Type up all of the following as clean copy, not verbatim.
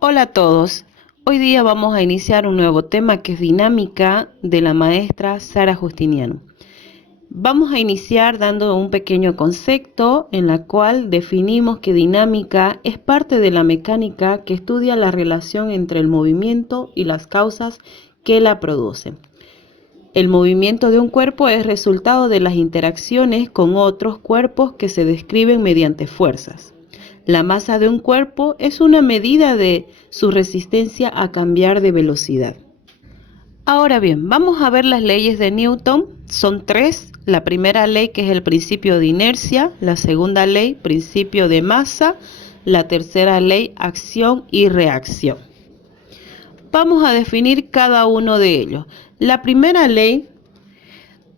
Hola a todos. Hoy día vamos a iniciar un nuevo tema que es dinámica de la maestra Sara Justiniano. Vamos a iniciar dando un pequeño concepto en la cual definimos que dinámica es parte de la mecánica que estudia la relación entre el movimiento y las causas que la producen. El movimiento de un cuerpo es resultado de las interacciones con otros cuerpos que se describen mediante fuerzas. La masa de un cuerpo es una medida de su resistencia a cambiar de velocidad. Ahora bien, vamos a ver las leyes de Newton. Son tres. La primera ley, que es el principio de inercia; la segunda ley, principio de masa; la tercera ley, acción y reacción. Vamos a definir cada uno de ellos. La primera ley: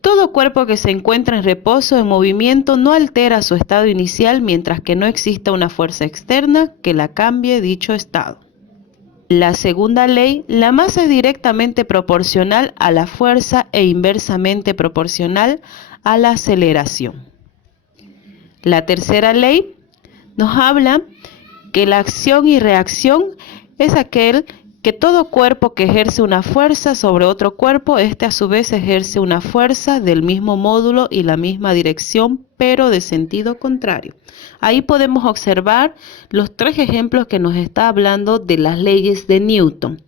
todo cuerpo que se encuentra en reposo en movimiento no altera su estado inicial mientras que no exista una fuerza externa que la cambie dicho estado. La segunda ley: la masa es directamente proporcional a la fuerza e inversamente proporcional a la aceleración. La tercera ley nos habla que la acción y reacción es aquel que todo cuerpo que ejerce una fuerza sobre otro cuerpo, este a su vez ejerce una fuerza del mismo módulo y la misma dirección, pero de sentido contrario. Ahí podemos observar los tres ejemplos que nos está hablando de las leyes de Newton.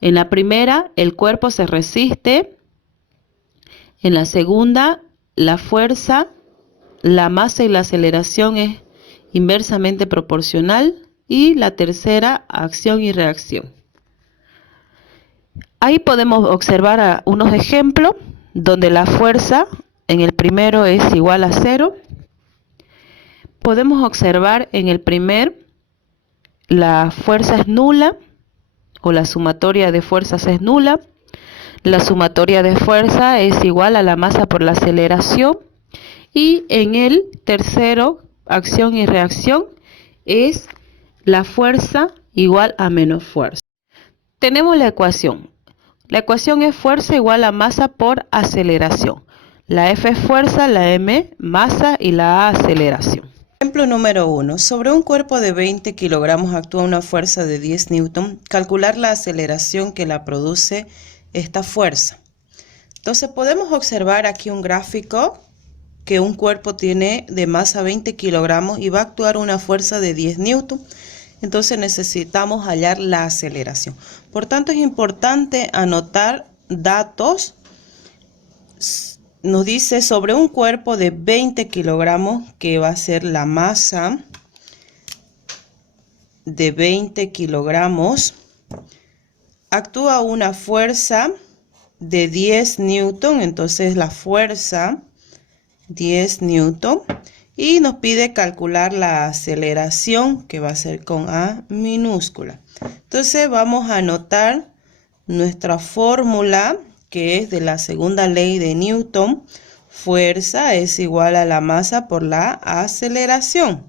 En la primera, el cuerpo se resiste. En la segunda, la fuerza, la masa y la aceleración es inversamente proporcional. Y la tercera, acción y reacción. Ahí podemos observar unos ejemplos donde la fuerza en el primero es igual a 0. Podemos observar en el primer la fuerza es nula, o la sumatoria de fuerzas es nula. La sumatoria de fuerza es igual a la masa por la aceleración. Y en el tercero, acción y reacción, es la fuerza igual a menos fuerza. Tenemos la ecuación. La ecuación es fuerza igual a masa por aceleración. La F es fuerza, la M masa y la A aceleración. Ejemplo número 1. Sobre un cuerpo de 20 kilogramos actúa una fuerza de 10 newton. Calcular la aceleración que la produce esta fuerza. Entonces podemos observar aquí un gráfico que un cuerpo tiene de masa 20 kilogramos y va a actuar una fuerza de 10 newton. Entonces necesitamos hallar la aceleración. Por tanto, es importante anotar datos. Nos dice sobre un cuerpo de 20 kilogramos, que va a ser la masa de 20 kilogramos, actúa una fuerza de 10 newton. Entonces la fuerza 10 newton. Y nos pide calcular la aceleración, que va a ser con A minúscula. Entonces vamos a anotar nuestra fórmula, que es de la segunda ley de Newton. Fuerza es igual a la masa por la aceleración.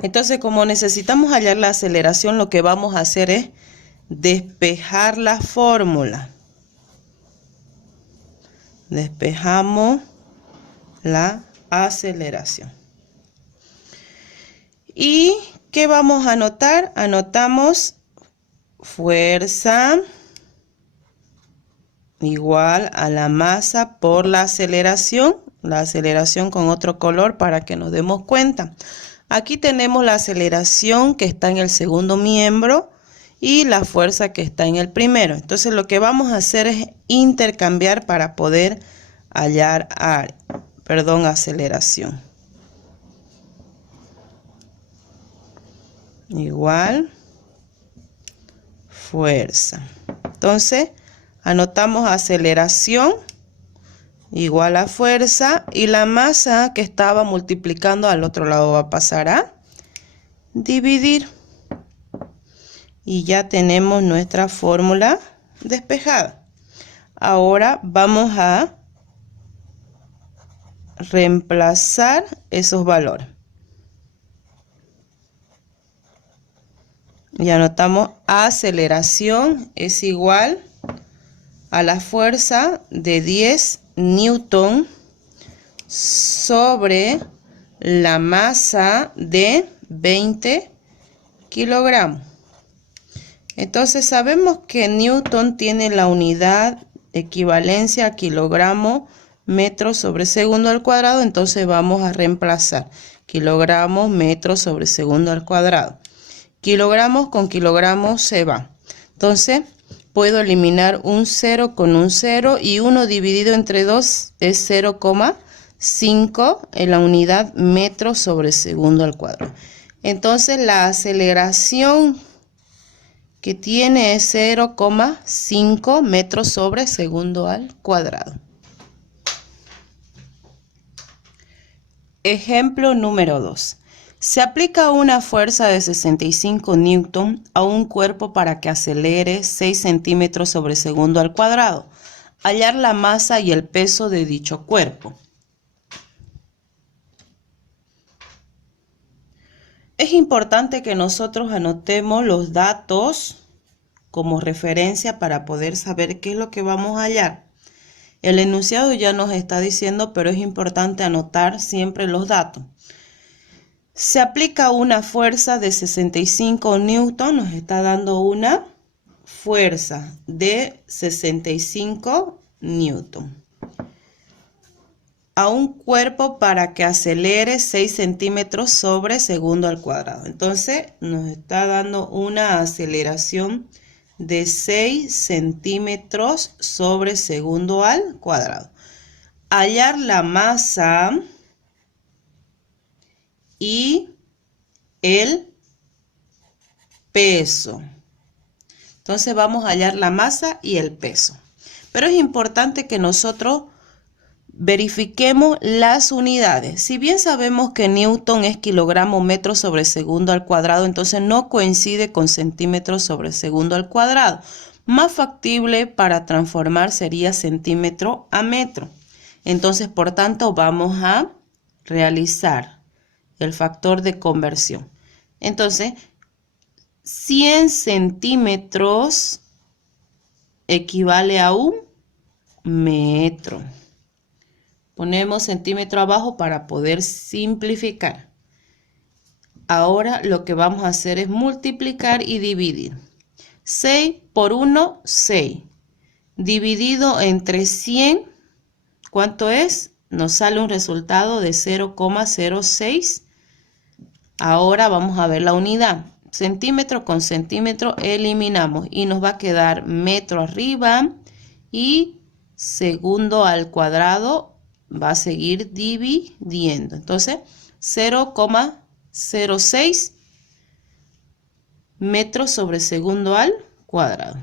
Entonces, como necesitamos hallar la aceleración, lo que vamos a hacer es despejar la fórmula. Despejamos la aceleración. ¿Y qué vamos a anotar? Anotamos fuerza igual a la masa por la aceleración con otro color para que nos demos cuenta. Aquí tenemos la aceleración que está en el segundo miembro y la fuerza que está en el primero. Entonces lo que vamos a hacer es intercambiar para poder hallar aceleración. Igual fuerza. Entonces anotamos aceleración igual a fuerza, y la masa que estaba multiplicando al otro lado va a pasar a dividir. Y ya tenemos nuestra fórmula despejada. Ahora vamos a reemplazar esos valores. Y anotamos aceleración es igual a la fuerza de 10 newton sobre la masa de 20 kilogramos. Entonces sabemos que Newton tiene la unidad equivalencia a kilogramo metro sobre segundo al cuadrado, entonces vamos a reemplazar kilogramos metro sobre segundo al cuadrado. Kilogramos con kilogramos se va. Entonces puedo eliminar un 0 con un 0 y 1 dividido entre 2 es 0,5 en la unidad metro sobre segundo al cuadrado. Entonces la aceleración que tiene es 0,5 metros sobre segundo al cuadrado. Ejemplo número 2. Se aplica una fuerza de 65 newton a un cuerpo para que acelere 6 centímetros sobre segundo al cuadrado. Hallar la masa y el peso de dicho cuerpo. Es importante que nosotros anotemos los datos como referencia para poder saber qué es lo que vamos a hallar. El enunciado ya nos está diciendo, pero es importante anotar siempre los datos. Se aplica una fuerza de 65 newton, nos está dando una fuerza de 65 newton a un cuerpo para que acelere 6 centímetros sobre segundo al cuadrado. Entonces nos está dando una aceleración de 6 centímetros sobre segundo al cuadrado. Hallar la masa y el peso. Entonces vamos a hallar la masa y el peso. Pero es importante que nosotros verifiquemos las unidades. Si bien sabemos que Newton es kilogramo metro sobre segundo al cuadrado, entonces no coincide con centímetros sobre segundo al cuadrado. Más factible para transformar sería centímetro a metro. Entonces, por tanto, vamos a realizar el factor de conversión. Entonces, 100 centímetros equivale a un metro. Ponemos centímetro abajo para poder simplificar. Ahora lo que vamos a hacer es multiplicar y dividir. 6 por 1, 6. Dividido entre 100, ¿cuánto es? Nos sale un resultado de 0,06. Ahora vamos a ver la unidad. Centímetro con centímetro eliminamos y nos va a quedar metro arriba y segundo al cuadrado va a seguir dividiendo. Entonces 0,06 metros sobre segundo al cuadrado.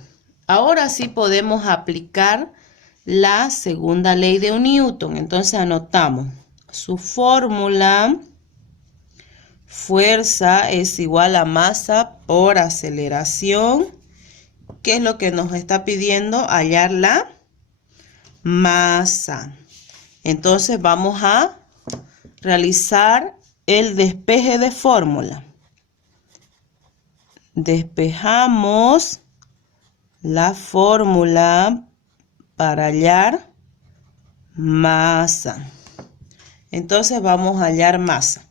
Ahora sí podemos aplicar la segunda ley de Newton. Entonces anotamos su fórmula. Fuerza es igual a masa por aceleración. ¿Qué es lo que nos está pidiendo? Hallar la masa. Entonces vamos a realizar el despeje de fórmula. Despejamos la fórmula para hallar masa. Entonces vamos a hallar masa.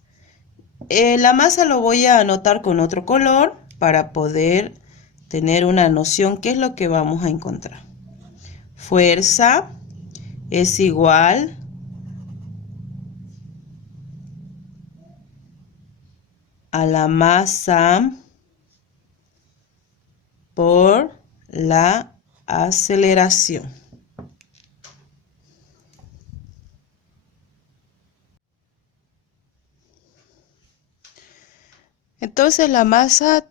La masa lo voy a anotar con otro color para poder tener una noción qué es lo que vamos a encontrar. Fuerza es igual a la masa por la aceleración. Entonces la masa,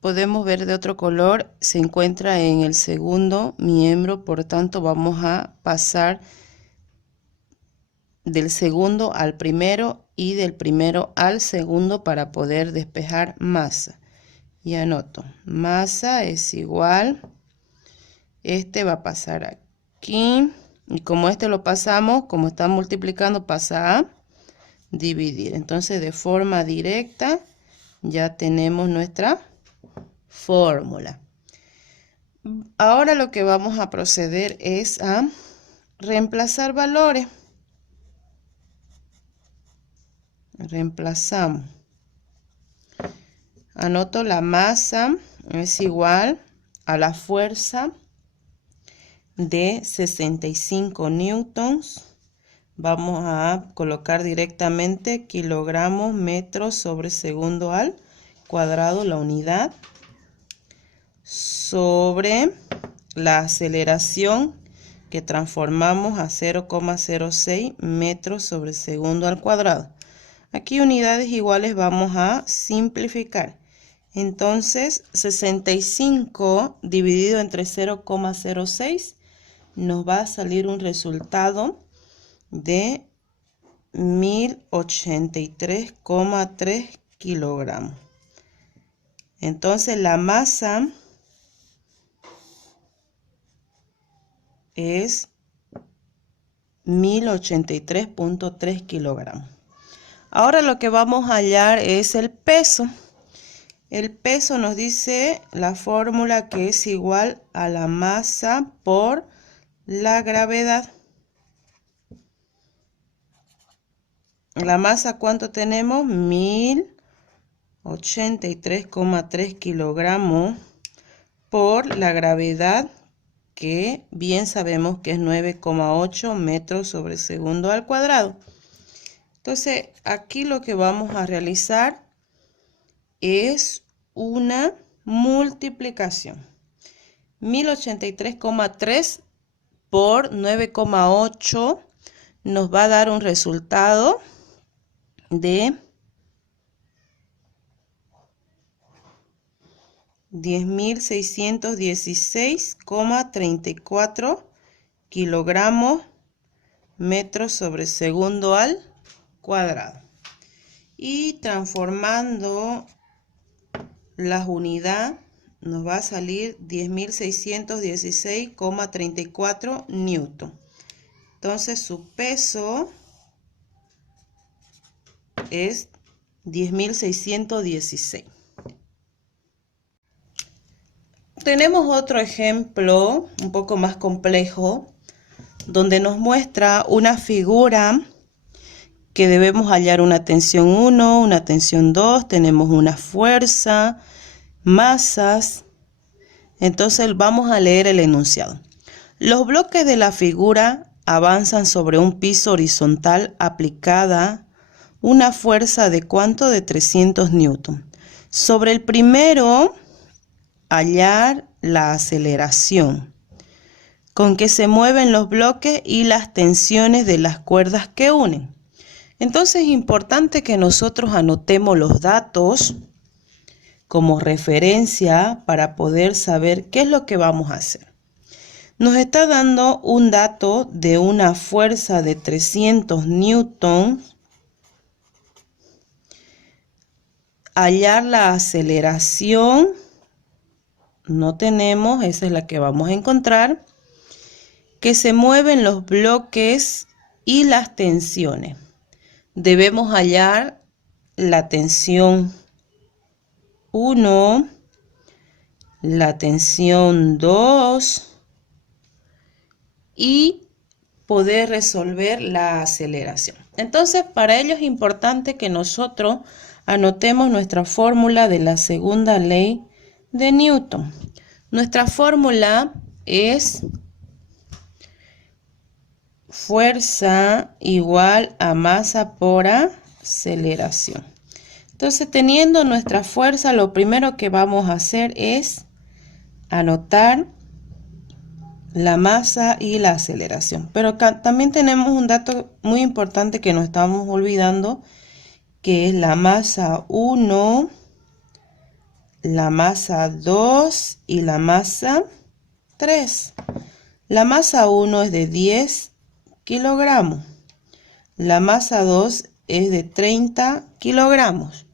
podemos ver de otro color, se encuentra en el segundo miembro, por tanto vamos a pasar del segundo al primero y del primero al segundo para poder despejar masa. Y anoto, masa es igual, este va a pasar aquí, y como este lo pasamos, como está multiplicando, pasa a dividir. Entonces de forma directa ya tenemos nuestra fórmula. Ahora lo que vamos a proceder es a reemplazar valores. Reemplazamos. Anoto la masa es igual a la fuerza de 65 newtons. Vamos a colocar directamente kilogramos metros sobre segundo al cuadrado, la unidad, sobre la aceleración que transformamos a 0,06 metros sobre segundo al cuadrado. Aquí unidades iguales vamos a simplificar. Entonces 65 dividido entre 0,06 nos va a salir un resultado de 1083,3 kilogramos. Entonces la masa es 1083,3 kilogramos. Ahora lo que vamos a hallar es el peso. El peso nos dice la fórmula que es igual a la masa por la gravedad. La masa, ¿cuánto tenemos? 1083,3 kilogramos por la gravedad, que bien sabemos que es 9,8 metros sobre segundo al cuadrado. Entonces, aquí lo que vamos a realizar es una multiplicación. 1083,3 por 9,8 nos va a dar un resultado de 10.616,34 kilogramos metros sobre segundo al cuadrado. Y transformando las unidades nos va a salir 10.616,34 newton. Entonces su peso es 10.616. Tenemos otro ejemplo un poco más complejo, donde nos muestra una figura que debemos hallar una tensión 1, una tensión 2, tenemos una fuerza, masas. Entonces vamos a leer el enunciado. Los bloques de la figura avanzan sobre un piso horizontal aplicada una fuerza de ¿cuánto? De 300 newton. Sobre el primero, hallar la aceleración con que se mueven los bloques y las tensiones de las cuerdas que unen. Entonces es importante que nosotros anotemos los datos como referencia para poder saber qué es lo que vamos a hacer. Nos está dando un dato de una fuerza de 300 newtons. Hallar la aceleración no tenemos, esa es la que vamos a encontrar, que se mueven los bloques y las tensiones. Debemos hallar la tensión 1, la tensión 2 y poder resolver la aceleración. Entonces, para ello es importante que nosotros anotemos nuestra fórmula de la segunda ley de Newton. Nuestra fórmula es fuerza igual a masa por aceleración. Entonces, teniendo nuestra fuerza, lo primero que vamos a hacer es anotar la masa y la aceleración. Pero también tenemos un dato muy importante que nos estamos olvidando, que es la masa 1, la masa 2 y la masa 3. La masa 1 es de 10 kilogramos. La masa 2 es de 30 kilogramos.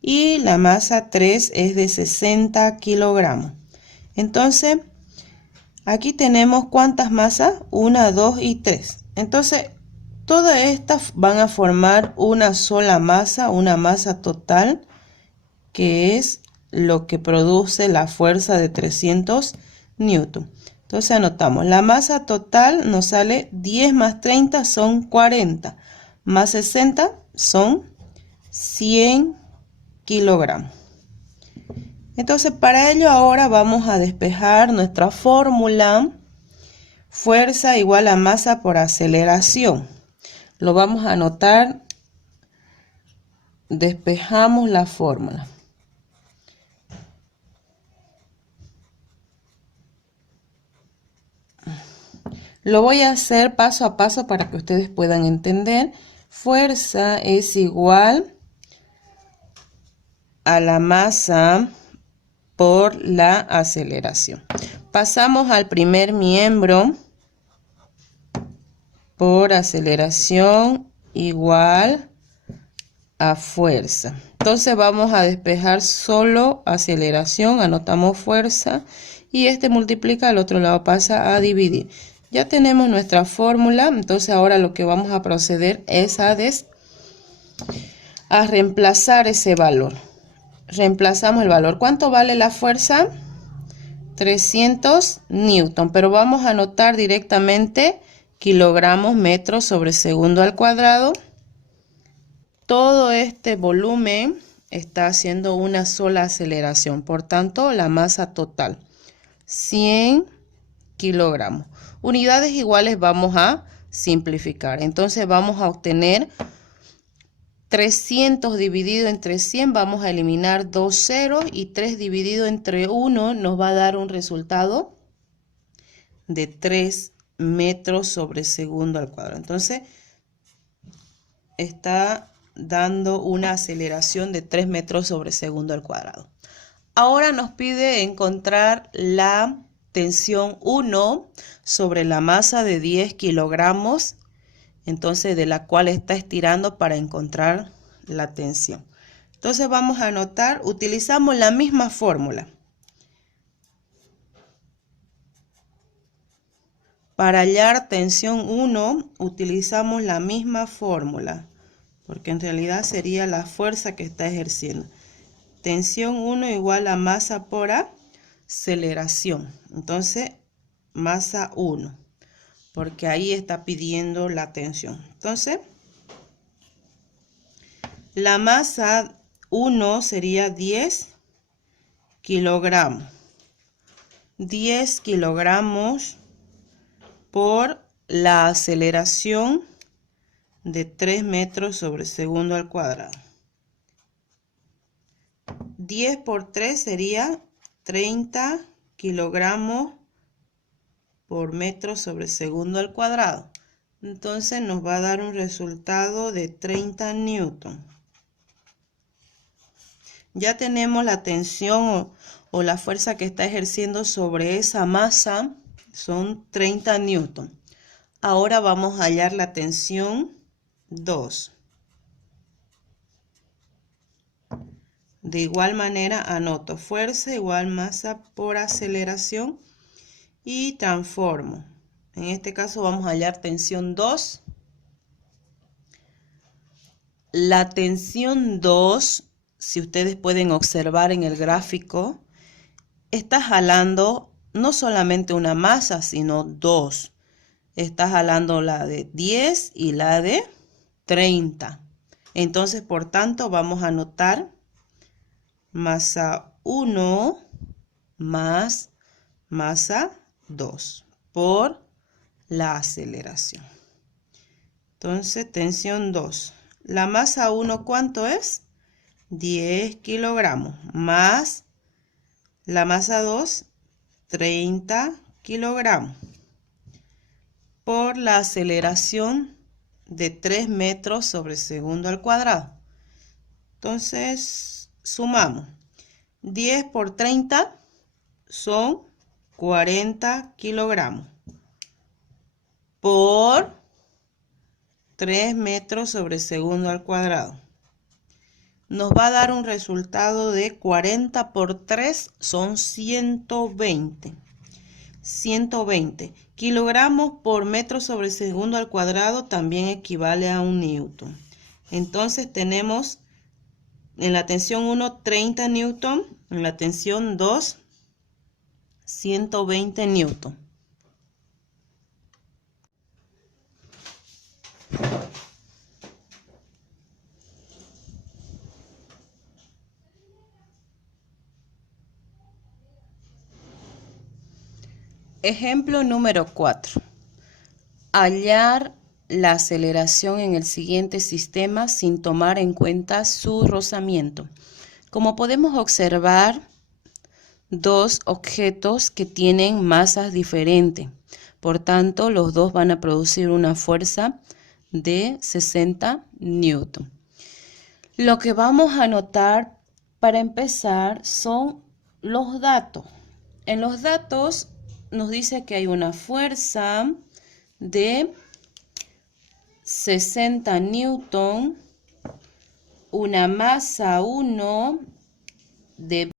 Y la masa 3 es de 60 kilogramos. Entonces, aquí tenemos ¿cuántas masas? 1, 2 y 3. Entonces, todas estas van a formar una sola masa, una masa total, que es lo que produce la fuerza de 300 newton. Entonces anotamos, la masa total nos sale 10 más 30 son 40, más 60 son 100 kilogramos. Entonces, para ello ahora vamos a despejar nuestra fórmula. Fuerza igual a masa por aceleración. Lo vamos a anotar. Despejamos la fórmula. Lo voy a hacer paso a paso para que ustedes puedan entender. Fuerza es igual a la masa por la aceleración. Pasamos al primer miembro. Por aceleración igual a fuerza. Entonces vamos a despejar solo aceleración, anotamos fuerza y este multiplica, al otro lado pasa a dividir. Ya tenemos nuestra fórmula, entonces ahora lo que vamos a proceder es a reemplazar ese valor. Reemplazamos el valor. ¿Cuánto vale la fuerza? 300 newton, pero vamos a anotar directamente kilogramos metros sobre segundo al cuadrado. Todo este volumen está haciendo una sola aceleración, por tanto la masa total 100 kilogramos. Unidades iguales vamos a simplificar, entonces vamos a obtener 300 dividido entre 100, vamos a eliminar 2 ceros y 3 dividido entre 1 nos va a dar un resultado de 3 metros sobre segundo al cuadrado. Entonces está dando una aceleración de 3 metros sobre segundo al cuadrado. Ahora nos pide encontrar la tensión 1 sobre la masa de 10 kilogramos, entonces de la cual está estirando para encontrar la tensión. Entonces vamos a anotar, utilizamos la misma fórmula. Para hallar tensión 1 utilizamos la misma fórmula, porque en realidad sería la fuerza que está ejerciendo. Tensión 1 igual a masa por aceleración. Entonces, masa 1, porque ahí está pidiendo la tensión. Entonces, la masa 1 sería 10 kilogramos. 10 kilogramos por la aceleración de 3 metros sobre segundo al cuadrado. 10 por 3 sería 30 kilogramos por metro sobre segundo al cuadrado. Entonces nos va a dar un resultado de 30 newton. Ya tenemos la tensión o la fuerza que está ejerciendo sobre esa masa, son 30 newton. Ahora vamos a hallar la tensión 2. De igual manera anoto fuerza igual masa por aceleración y transformo. En este caso vamos a hallar tensión 2. La tensión 2, si ustedes pueden observar en el gráfico, está jalando no solamente una masa, sino dos. Está jalando la de 10 y la de 30. Entonces, por tanto, vamos a anotar masa 1 más masa 2 por la aceleración. Entonces, tensión 2. La masa 1, ¿cuánto es? 10 kilogramos más la masa 2, 30 kilogramos por la aceleración de 3 metros sobre segundo al cuadrado. Entonces, sumamos. 10 por 30 son 40 kilogramos por 3 metros sobre segundo al cuadrado. Nos va a dar un resultado de 40 por 3 son 120. 120 kilogramos por metro sobre segundo al cuadrado también equivale a 1 newton. Entonces tenemos en la tensión 1 30 newton, en la tensión 2 120 newton. Ejemplo número 4. Hallar la aceleración en el siguiente sistema sin tomar en cuenta su rozamiento. Como podemos observar, dos objetos que tienen masas diferentes. Por tanto, los dos van a producir una fuerza de 60 newton. Lo que vamos a anotar para empezar son los datos. En los datos nos dice que hay una fuerza de 60 newton, una masa 1 de...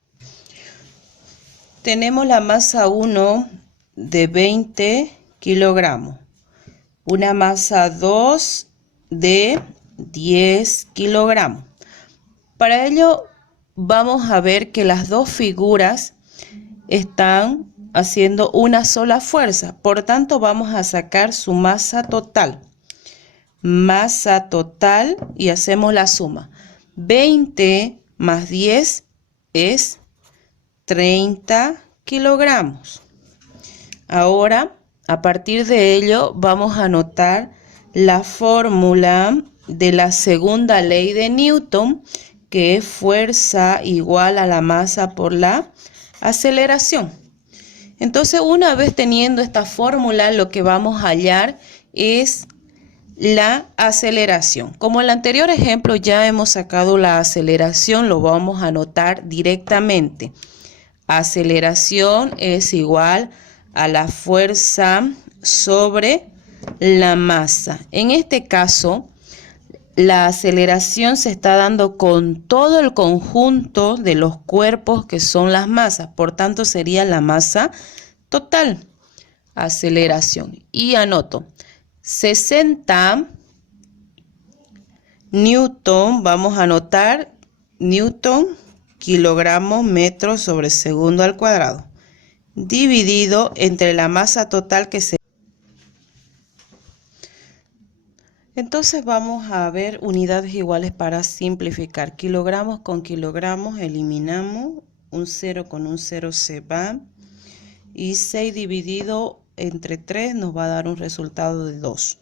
Tenemos la masa 1 de 20 kilogramos, una masa 2 de 10 kilogramos. Para ello vamos a ver que las dos figuras están haciendo una sola fuerza, por tanto vamos a sacar su masa total. Masa total y hacemos la suma. 20 más 10 es 30 kilogramos. Ahora, a partir de ello, vamos a anotar la fórmula de la segunda ley de Newton, que es fuerza igual a la masa por la aceleración. Entonces, una vez teniendo esta fórmula, lo que vamos a hallar es la aceleración. Como en el anterior ejemplo ya hemos sacado la aceleración, lo vamos a anotar directamente. Aceleración es igual a la fuerza sobre la masa. En este caso, la aceleración se está dando con todo el conjunto de los cuerpos que son las masas. Por tanto, sería la masa total. Aceleración. Y anoto 60 newton. Vamos a anotar newton, kilogramos, metros sobre segundo al cuadrado, dividido entre la masa total que se... Entonces vamos a ver unidades iguales para simplificar. Kilogramos con kilogramos eliminamos, un 0 con un 0 se va, y 6 dividido entre 3 nos va a dar un resultado de 2.